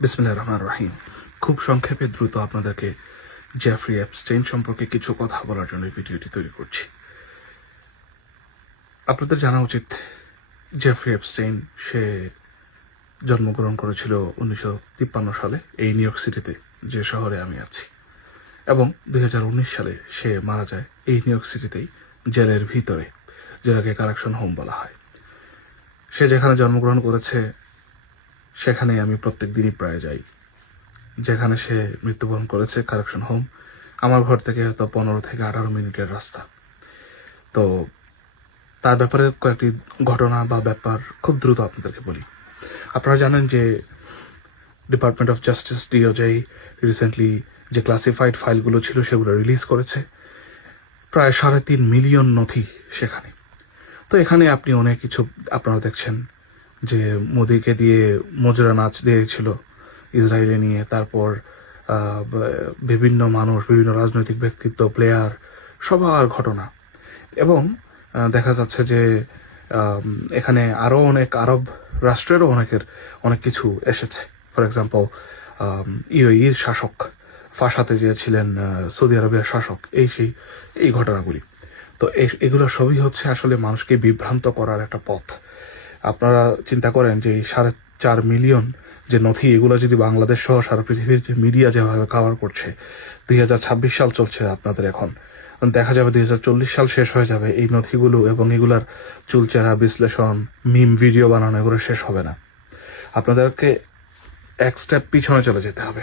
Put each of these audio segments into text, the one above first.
বিসমিল্লাহ রহমান রহিম। খুব সংক্ষেপে দ্রুত আপনাদেরকে জেফ্রি অ্যাপস্টেইন সম্পর্কে কিছু কথা বলার জন্য ভিডিওটি তৈরি করছি। আপনাদের জানা উচিত জেফ্রি অ্যাপস্টেইন সে জন্মগ্রহণ করেছিল উনিশশো তিপ্পান্ন সালে এই নিউ ইয়র্ক সিটিতে, যে শহরে আমি আছি। এবং দুই হাজার উনিশ সালে সে মারা যায় এই নিউ ইয়র্ক সিটিতেই, জেলের ভিতরে যেটাকে কারেকশন হোম বলা হয়। সে যেখানে জন্মগ্রহণ করেছে সেখানে আমি প্রত্যেক দিনই প্রায় যাই। যেখানে সে মৃত্যুবরণ করেছে কারেকশন হোম আমার ঘর থেকে হয়তো পনেরো থেকে আঠারো মিনিটের রাস্তা। তো তার ব্যাপারে কয়েকটি ঘটনা বা ব্যাপার খুব দ্রুত আপনাদেরকে বলি। আপনারা জানেন যে department of justice DOJ recently যে ক্লাসিফাইড ফাইলগুলো ছিল সেগুলো রিলিজ করেছে। প্রায় সাড়ে তিন মিলিয়ন নথি সেখানে। তো এখানে আপনি অনেক কিছু আপনারা দেখছেন। যে মোদিকে দিয়ে মজরা নাচ দিয়েছিল ইসরায়েলে নিয়ে, তারপর বিভিন্ন মানুষ, বিভিন্ন রাজনৈতিক ব্যক্তিত্ব প্লেয়ার সবার ঘটনা। এবং দেখা যাচ্ছে যে এখানে আরও অনেক আরব রাষ্ট্রেরও অনেকের, অনেক কিছু এসেছে। ফর এক্সাম্পল ইউএইর শাসক ফাঁসাতে যে ছিলেন সৌদি আরবের শাসক, এই সেই, এই ঘটনাগুলি। তো এগুলো সবই হচ্ছে আসলে মানুষকে বিভ্রান্ত করার একটা পথ। আপনারা চিন্তা করেন যে সাড়ে চার মিলিয়ন যে নথি এগুলো যদি বাংলাদেশ সহ সারা পৃথিবীর যে মিডিয়া যেভাবে কভার করছে দুই হাজার ছাব্বিশ সাল চলছে আপনাদের এখন। দেখা যাবে দুই হাজার চল্লিশ সাল শেষ হয়ে যাবে এই নথিগুলো এবং এগুলার চুলচেরা বিশ্লেষণ মিম ভিডিও বানানো এগুলো শেষ হবে না। আপনাদেরকে এক স্টেপ পিছনে চলে যেতে হবে।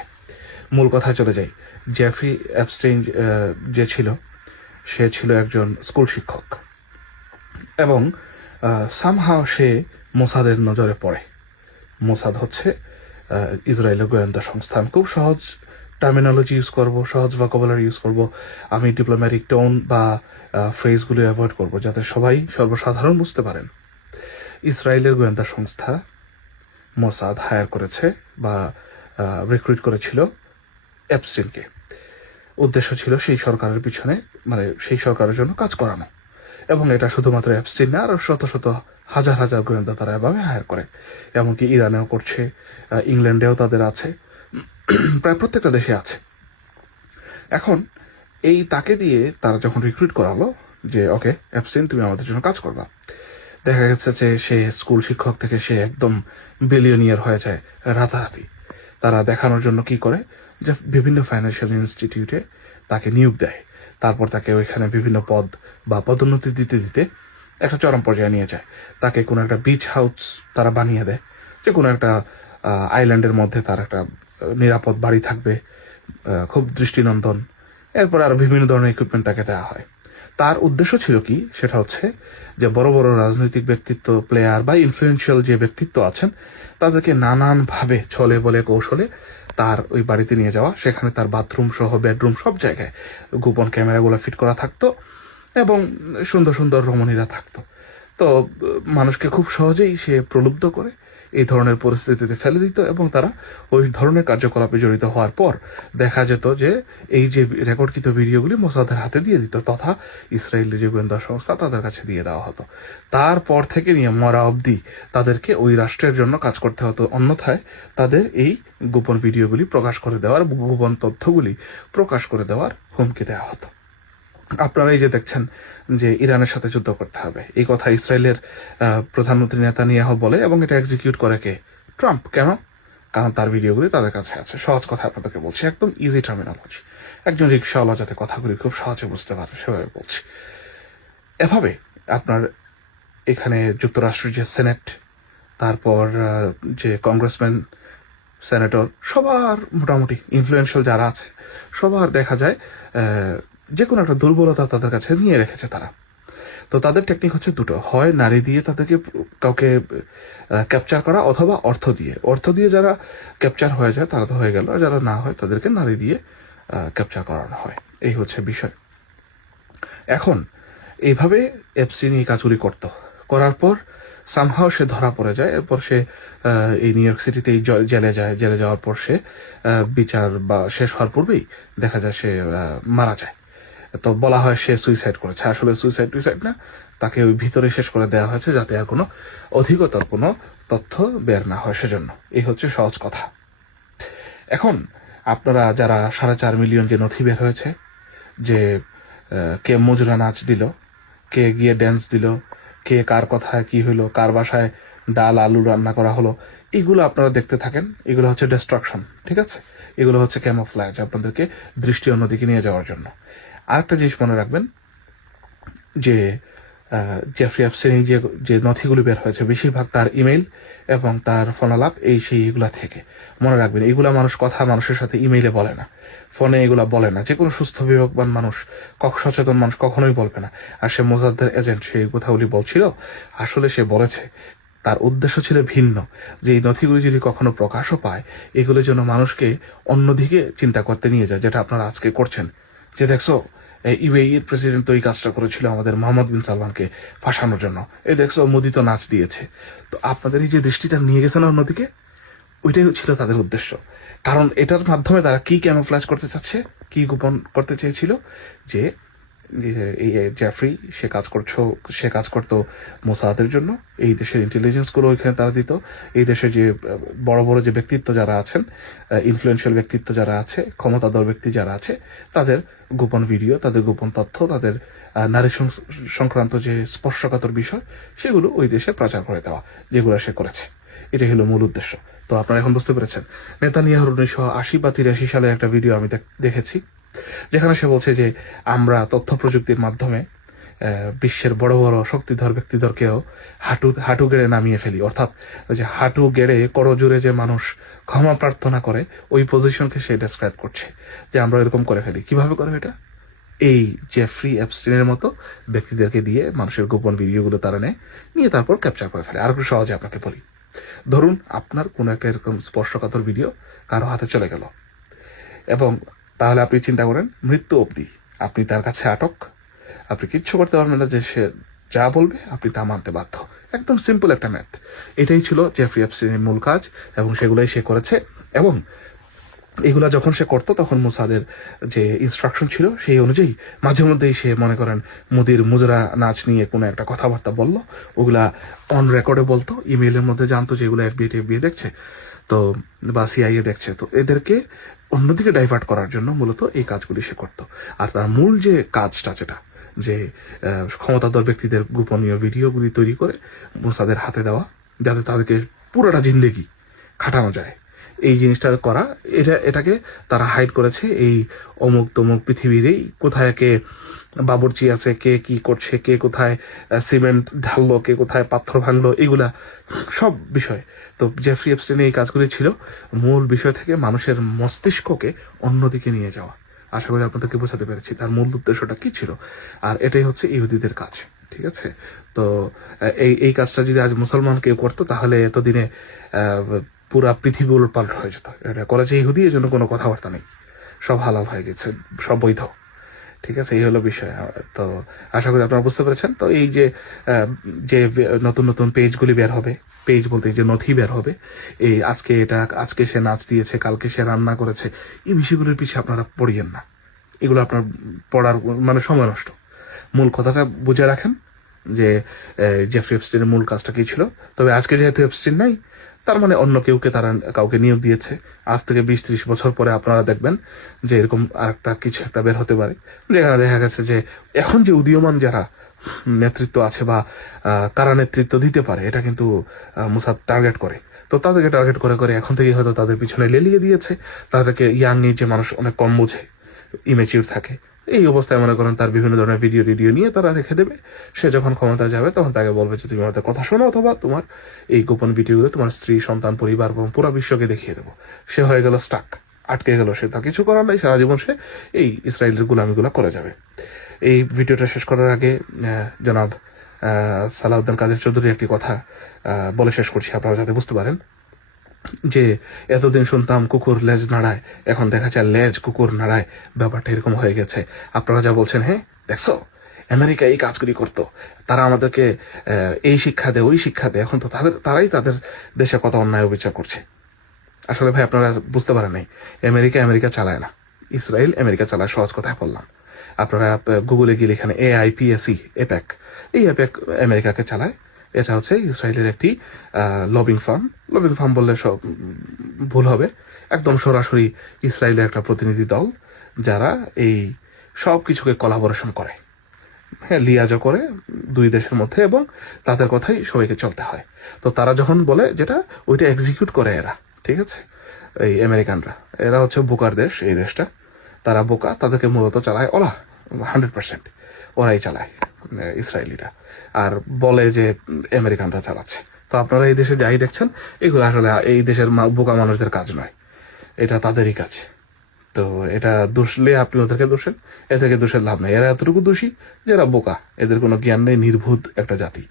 মূল কথায় চলে যাই। জেফ্রি অ্যাপস্টেইন আহ, যে ছিল সে ছিল একজন স্কুল শিক্ষক। এবং সামহাও সে মোসাদের নজরে পড়ে। মোসাদ হচ্ছে ইসরায়েলের গোয়েন্দা সংস্থা। আমি খুব সহজ টার্মিনোলজি ইউজ করব, সহজ ভোকাবুলারি ইউজ করব। আমি ডিপ্লোম্যাটিক টোন বা ফ্রেজগুলো অ্যাভয়েড করব যাতে সবাই সর্বসাধারণ বুঝতে পারেন। ইসরায়েলের গোয়েন্দা সংস্থা মোসাদ হায়ার করেছে বা রিক্রুইট করেছিল অ্যাপস্টিনকে উদ্দেশ্য ছিল সেই সরকারের পিছনে মানে সেই সরকারের জন্য কাজ করানো। এবং এটা শুধুমাত্র অ্যাপস্টিন না আরও শত শত হাজার হাজার গোয়েন্দা তারা এভাবে হায়ার করে। এমনকি ইরানেও করছে ইংল্যান্ডেও তাদের আছে, প্রায় প্রত্যেকটা দেশে আছে। এখন এই তাকে দিয়ে তারা যখন রিক্রুট করালো যে, ওকে অ্যাপসিন তুমি আমাদের জন্য কাজ করবা। দেখা গেছে যে সে স্কুল শিক্ষক থেকে সে একদম বিলিয়নিয়ার হয়ে যায় রাতারাতি। তারা দেখানোর জন্য কি করে? যে বিভিন্ন ফাইন্যান্সিয়াল ইনস্টিটিউটে তাকে নিয়োগ দেয়। তারপর তাকে ওইখানে বিভিন্ন পদ বা পদোন্নতি দিতে দিতে একটা চরম পর্যায়ে নিয়ে যায়। তাকে কোনো একটা বিচ হাউস তারা বানিয়ে দেয়। যে কোনো একটা আইল্যান্ডের মধ্যে তার একটা নিরাপদ বাড়ি থাকবে খুব দৃষ্টিনন্দন। এরপর আরও বিভিন্ন ধরনের ইকুইপমেন্ট তাকে দেওয়া হয়। তার উদ্দেশ্য ছিল কি? সেটা হচ্ছে যে বড় বড় রাজনৈতিক ব্যক্তিত্ব প্লেয়ার বা ইনফ্লুয়েন্সিয়াল যে ব্যক্তিত্ব আছেন, তাদেরকে নানানভাবে ছলে বলে কৌশলে তার ওই বাড়িতে নিয়ে যাওয়া। সেখানে তার বাথরুম সহ বেডরুম সব জায়গায় গোপন ক্যামেরাগুলো ফিট করা থাকতো এবং সুন্দর সুন্দর রমণীরা থাকতো। তো মানুষকে খুব সহজেই সে প্রলুব্ধ করে। এই ধরনের পরিস্থিতিতে ফেলে দিত এবং তারা ওই ধরনের কার্যকলাপে জড়িত হওয়ার পর দেখা যেত যে এই যে রেকর্ডকৃত ভিডিওগুলি মোসাদের হাতে দিয়ে দিত, তথা ইসরায়েলি যে গোয়েন্দা সংস্থা তাদের কাছে দিয়ে দেওয়া হতো। তারপর থেকে নিয়ে মরা অবধি তাদেরকে ওই রাষ্ট্রের জন্য কাজ করতে হতো। অন্যথায় তাদের এই গোপন ভিডিওগুলি প্রকাশ করে দেওয়ার গোপন তথ্যগুলি প্রকাশ করে দেওয়ার হুমকি দেওয়া হতো। আপনারা এই যে দেখছেন যে ইরানের সাথে যুদ্ধ করতে হবে। এই কথা ইসরায়েলের প্রধানমন্ত্রী নেতানিয়াহ বলে এবং এটা এক্সিকিউট করে কে? ট্রাম্প। কেন? কারণ তার ভিডিওগুলি তাদের কাছে আছে। সহজ কথা আপনাদেরকে বলছি, একদম ইজি টার্মিনোলজি একজন রিক্সাওয়ালা যাতে কথাগুলি খুব সহজে বুঝতে পারে, সেভাবে বলছি। এভাবে আপনার এখানে যুক্তরাষ্ট্রের যে সেনেট তারপর যে কংগ্রেসম্যান সেনেটর সবার মোটামুটি ইনফ্লুয়েন্সিয়াল যারা আছে, সবার দেখা যায় যে কোনো একটা দুর্বলতা তাদের কাছে নিয়ে রেখেছে তারা। তো তাদের টেকনিক হচ্ছে দুটো। হয় নারী দিয়ে তাদেরকে কাউকে ক্যাপচার করা অথবা অর্থ দিয়ে। অর্থ দিয়ে যারা ক্যাপচার হয়ে যায় তারা তো হয়ে গেল। আর যারা না হয় তাদেরকে নারী দিয়ে ক্যাপচার করানো হয়। এই হচ্ছে বিষয়। এখন, এইভাবে এফসি নিয়ে কাজগুলি করত। করার পর সামহাও সে ধরা পড়ে যায়। এরপর সে এই নিউ ইয়র্ক সিটিতেই জেলে যায়। জেলে যাওয়ার পর সে বিচার বা শেষ হওয়ার পূর্বেই দেখা যায় সে মারা যায়। তো বলা হয় সে সুইসাইড করেছে। আসলে সুইসাইড টুইসাইড না, তাকে ওই ভিতরে শেষ করে দেওয়া হয়েছে যাতে আর কোনো অধিকতর কোনো তথ্য বের না হয় সেজন্য। এই হচ্ছে সহজ কথা। এখন আপনারা যারা সাড়ে চার মিলিয়ন যে নথি বের হয়েছে, যে কে মজুরা নাচ দিল, কে গিয়ে ড্যান্স দিল, কে কার কথায় কি হলো কার বাসায় ডাল আলু রান্না করা হলো, এগুলো আপনারা দেখতে থাকেন। এগুলো হচ্ছে ডিস্ট্রাকশন ঠিক আছে? এগুলো হচ্ছে ক্যামোফ্ল্যাজ আপনাদেরকে দৃষ্টি অন্যদিকে নিয়ে যাওয়ার জন্য। আরেকটা জিনিস মনে রাখবেন, যে জেফরি অ্যাপসেনি যে যে নথিগুলো বের হয়েছে, বেশিরভাগ তার ইমেইল এবং তার ফোনালাপ এই সেই এগুলা থেকে। মনে রাখবেন, এগুলা মানুষ কথা মানুষের সাথে ইমেইলে বলে না। ফোনে এগুলা বলে না। যে কোনো সুস্থ, বিবেকবান মানুষ, কক- সচেতন মানুষ কখনোই বলবে না। আর সে মোজাদ্দের এজেন্ট সে কথাগুলি বলছিল, আসলে সে বলেছে, তার উদ্দেশ্য ছিল ভিন্ন। যে এই নথিগুলি যদি কখনো প্রকাশও পায়, এগুলো যেন মানুষকে অন্যদিকে চিন্তা করতে নিয়ে যায়, যেটা আপনারা আজকে করছেন। যে দেখছ ইউএই এর প্রেসিডেন্ট তো এই কাজটা করেছিল আমাদের মোহাম্মদ বিন সালমানকে ফাঁসানোর জন্য। এই দেখছ, মোদি তো নাচ দিয়েছে। তো আপনাদের এই যে দৃষ্টিটা নিয়ে গেছে না অন্যদিকে, ওইটাই ছিল তাদের উদ্দেশ্য। কারণ এটার মাধ্যমে তারা কি ক্যামোফ্ল্যাজ করতে চাচ্ছে, কি গোপন করতে চেয়েছিল, যে জ্যাফরি সে কাজ করছ, সে কাজ করতো মোসাদের জন্য। এই দেশের ইন্টেলিজেন্সগুলো ওইখানে তারা দিত। এই দেশের যে, বড় বড় যে ব্যক্তিত্ব যারা আছেন ইনফ্লুয়েন্সিয়াল ব্যক্তিত্ব যারা আছে, ক্ষমতাধর ব্যক্তি যারা আছে, তাদের গোপন ভিডিও তাদের গোপন তথ্য, তাদের নারী সংক্রান্ত যে স্পর্শকাতর বিষয়, সেগুলো ওই দেশে প্রচার করে দেওয়া, যেগুলো সে করেছে। এটাই হলো মূল উদ্দেশ্য। তো আপনারা এখন বুঝতে পেরেছেন। নেতানিয়াহুর উনিশশো আশি বা তিরাশি সালের একটা ভিডিও আমি দেখ- দেখেছি। যেখানে সে বলছে যে আমরা তথ্য প্রযুক্তির মাধ্যমে বিশ্বের বড় বড় শক্তিধর ব্যক্তিধরকেও হাঁটু হাঁটু গেড়ে নামিয়ে ফেলি। অর্থাৎ ওই যে হাঁটু গেড়ে করজোরে যে মানুষ ক্ষমা প্রার্থনা করে, ওই পজিশনকে সে ডেসক্রাইব করছে যে আমরা এরকম করে ফেলি। কীভাবে করে এটা? এই জেফ্রি অ্যাপস্টিনের মতো ব্যক্তিদেরকে দিয়ে মানুষের গোপন ভিডিওগুলো তারা নেয়, নিয়ে তারপর ক্যাপচার করে ফেলে। আর একটু সহজে আপনাকে বলি। ধরুন, আপনার কোনো একটা এরকম স্পর্শকাতর ভিডিও কারও হাতে চলে গেল। এবং তাহলে আপনি চিন্তা করেন, মৃত্যু অবধি। আপনি তার কাছে আটক। আপনি কিচ্ছু করতে পারবেন না যে সে যা বলবে, আপনি তা মানতে বাধ্য। একদম সিম্পল একটা ম্যাথ এটাই ছিল জেফ্রি অ্যাপস্টিনের মূল কাজ, এবং সেগুলোই সে করেছে, এবং এগুলা যখন সে করতো, তখন মুসাদের যে ইনস্ট্রাকশন ছিল, সেই অনুযায়ী মাঝে মধ্যেই সে মনে করেন মোদির মুজরা নাচ নিয়ে কোনো একটা কথাবার্তা বলল। ওগুলা অন রেকর্ডে বলতো ইমেইলের মধ্যে জানতো যে এগুলো এফবিআই টেফবিআই দেখছে, তো বা সিআইএ দেখছে। তো এদেরকে অন্যদিকে ডাইভার্ট করার জন্য মূলত এই কাজগুলি সে করত। আর তার মূল যে কাজটা যেটা, যে ক্ষমতাধর ব্যক্তিদের গোপনীয় ভিডিওগুলি তৈরি করে মোসাদের হাতে দেওয়া, যাতে তাদেরকে পুরোটা জিন্দেগি খাটানো যায়, এই জিনিসটা করা, এটা, এটাকে তারা হাইড করেছে এই অমুক তমুক পৃথিবীর এই কোথায় বাবরচি আছে, কে কি করছে, কে কোথায় সিমেন্ট ঢাললো, কে কোথায় পাথর ভাঙলো, এগুলা সব বিষয়। তো জেফ্রি এপস্টেন এই কাজগুলি ছিল মূল বিষয় থেকে মানুষের মস্তিষ্ককে অন্যদিকে নিয়ে যাওয়া। আশা করি আপনাদেরকে বোঝাতে পেরেছি তার মূল উদ্দেশ্যটা কি ছিল। আর এটাই হচ্ছে ইহুদিদের কাজ, ঠিক আছে? তো এই এই কাজটা যদি আজ মুসলমান কেউ করতো, তাহলে এতদিনে পুরা পৃথিবী উলটপাল্ট হয়ে যেত। এটা করেছে ইহুদি এর জন্য কোনো কথাবার্তা নেই। সব হালাল হয়ে গেছে, সব বৈধ। ঠিক আছে? এই হলো বিষয়। তো আশা করি আপনারা বুঝতে পেরেছেন। তো এই যে যে নতুন নতুন পেজগুলি বের হবে পেজ বলতে যে নথি বের হবে এই আজকে এটা আজকে সে নাচ দিয়েছে কালকে সে রান্না করেছে এই বিষয়গুলির পিছিয়ে আপনারা পড়িয়েন না। এগুলো আপনার পড়ার মানে সময় নষ্ট। মূল কথাটা বুঝে রাখেন যে আহ, জেফ্রি এপস্টিনের মূল কাজটা কি ছিল? তবে আজকে যেহেতু এপস্টিন নাই তার মানে অন্য কেউকে তারা কাউকে নিয়োগ দিয়েছে। আজ থেকে বিশ ত্রিশ বছর পরে আপনারা দেখবেন যে এরকম আরেকটা কিছু একটা বের হতে পারে। যেখানে দেখা গেছে যে এখন যে উদীয়মান যারা নেতৃত্ব আছে বা কারা নেতৃত্ব দিতে পারে, এটা কিন্তু মুসাদ টার্গেট করে। তো তাদেরকে টার্গেট করে করে এখন থেকে হয়তো তাদের পিছনে লেলিয়ে দিয়েছে। তাদেরকে ইয়াং এজে মানুষ অনেক কম বোঝে, ইমেচিউর থাকে। এই অবস্থায় মনে করেন তার বিভিন্ন ধরনের ভিডিও টিডিও নিয়ে তারা রেখে দেবে। সে যখন ক্ষমতা যাবে, তখন তাকে বলবে যে, তুমি আমাদের কথা শোনো অথবা তোমার এই গোপন ভিডিওগুলো তোমার স্ত্রী, সন্তান, পরিবার এবং পুরো বিশ্বকে দেখিয়ে দেবো। সে হয়ে গেল স্টাক আটকে গেল সে। তার কিছু করার নাই, সারা জীবন সে এই ইসরায়েলের গুলামিগুলো করে যাবে। এই ভিডিওটা শেষ করার আগে জনাব সালাউদ্দিন কাদের চৌধুরী একটি কথা বলে শেষ করছি। আপনারা যাতে বুঝতে পারেন যে এতদিন শুনতাম কুকুর লেজ নাড়ায় এখন দেখা যায় লেজ কুকুর নাড়ায় ব্যাপারটা এরকম হয়ে গেছে আপনারা যা বলছেন হ্যাঁ দেখছ আমেরিকা এই কাজগুলি করতো তারা আমাদেরকে এই শিক্ষা দেয় ওই শিক্ষা দেয় এখন তো তাদের তারাই তাদের দেশে কত অন্যায় অবিচার করছে আসলে ভাই আপনারা বুঝতে পারেন নাই আমেরিকা আমেরিকা চালায় না ইসরায়েল আমেরিকা চালায় সহজ কথায় বললাম আপনারা গুগলে গিয়ে এখানে এ আইপিএসি এপ্যাক এই এপ্যাক আমেরিকাকে চালায় এটা হচ্ছে ইসরায়েলের একটি লবিং ফার্ম লবিং ফার্ম বললে সব ভুল হবে। একদম সরাসরি ইসরায়েলের একটা প্রতিনিধি দল যারা এই সব কিছুকে কোলাবোরেশন করে। হ্যাঁ লিয়াজও করে দুই দেশের মধ্যে এবং তাদের কথাই সবাইকে চলতে হয়। তো তারা যখন বলে যেটা, ওইটা এক্সিকিউট করে এরা, ঠিক আছে? এই আমেরিকানরা। এরা হচ্ছে বোকার দেশ এই দেশটা। তারা বোকা, তাদেরকে মূলত চালায় ওরা হান্ড্রেড পার্সেন্ট ওরাই চালায়। ইসরায়েলিরা। আর বলে যে আমেরিকানরা চালাচ্ছে। তো আপনারা এই দেশে যাই দেখছেন, এগুলো আসলে এই দেশের বোকা মানুষদের কাজ নয়। এটা তাদেরই কাজ। তো এটা দোষলে আপনি ওদেরকে দোষেন এ থেকে দোষের লাভ নেই। এরা এতটুকু দোষী যে এরা বোকা, এদের কোনো জ্ঞান নেই, নির্ভুত একটা জাতি।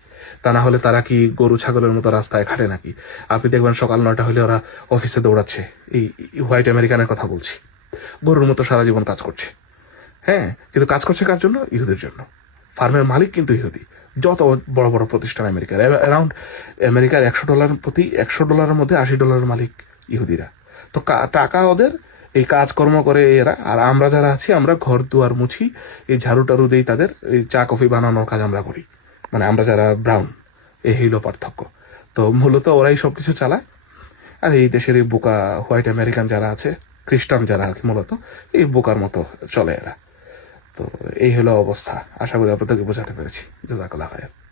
তা না হলে তারা কি গরু ছাগলের মতো রাস্তায় খাটে নাকি? আপনি দেখবেন সকাল নয়টা হলে ওরা অফিসে দৌড়াচ্ছে। এই হোয়াইট আমেরিকানের কথা বলছি। গরুর মতো সারা জীবন কাজ করছে। হ্যাঁ কিন্তু কাজ করছে কার জন্য? ইহুদের জন্য। ফার্মের মালিক কিন্তু ইহুদি। যত বড় বড় প্রতিষ্ঠান আমেরিকার। অ্যারাউন্ড আমেরিকার একশো ডলার প্রতি একশো ডলারের মধ্যে আশি ডলারের মালিক ইহুদিরা। তো টাকা ওদের, এই কাজকর্ম করে এরা, আর আমরা যারা আছি, আমরা ঘর দুয়ার মুছি, এই ঝাড়ু টাড়ু দেই তাদের, এই চা কফি বানানোর কাজ আমরা করি। মানে আমরা যারা ব্রাউন এই হইল পার্থক্য। তো মূলত ওরাই সব কিছু চালায়। আর এই দেশের এই বোকা, হোয়াইট আমেরিকান যারা আছে, খ্রিস্টান যারা আর কি মূলত, এই বোকার মতো চলে এরা। তো এই হলো অবস্থা। আশা করি আপনাদেরকে বোঝাতে পেরেছি। জাজাকাল্লাহ খায়ের